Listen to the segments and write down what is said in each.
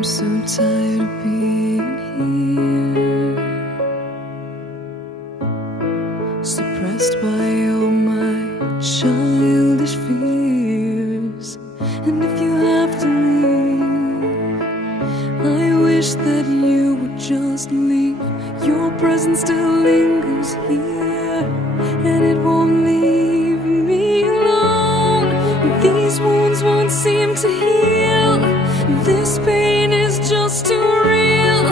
I'm so tired of being here, suppressed by all my childish fears. And if you have to leave, I wish that you would just leave. Your presence still lingers here, and it won't leave me alone. These wounds won't seem to heal. This pain is just too real.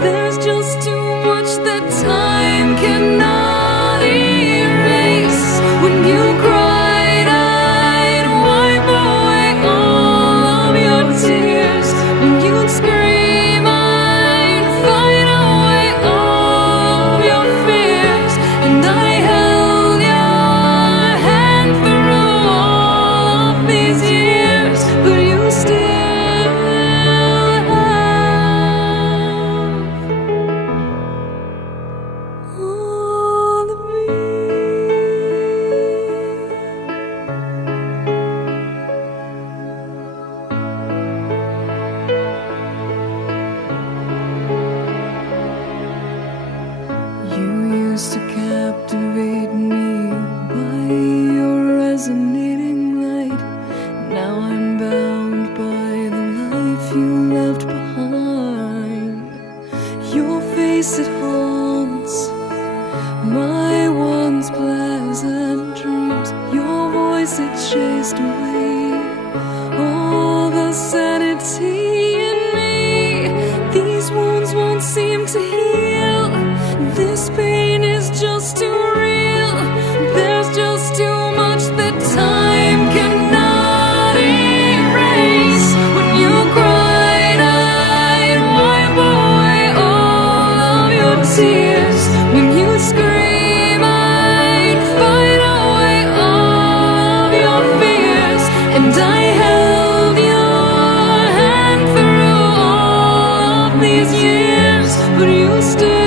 There's just too much that time cannot erase. When you cried, I'd wipe away all of your tears. When you'd scream, I'd fight away all of your fears. And I held your hand through all of these years, but you still to captivate me by your resonating light. Now I'm bound by the life you left behind. Your face, it haunts my once pleasant dreams. Your voice, it chased away all the sanity in me. These wounds won't seem to heal. This pain is just too real. There's just too much that time cannot erase. When you cried, I'd wipe away all of your tears. When you scream, I'd fight away all of your fears. And I held your hand through all of these years, but you still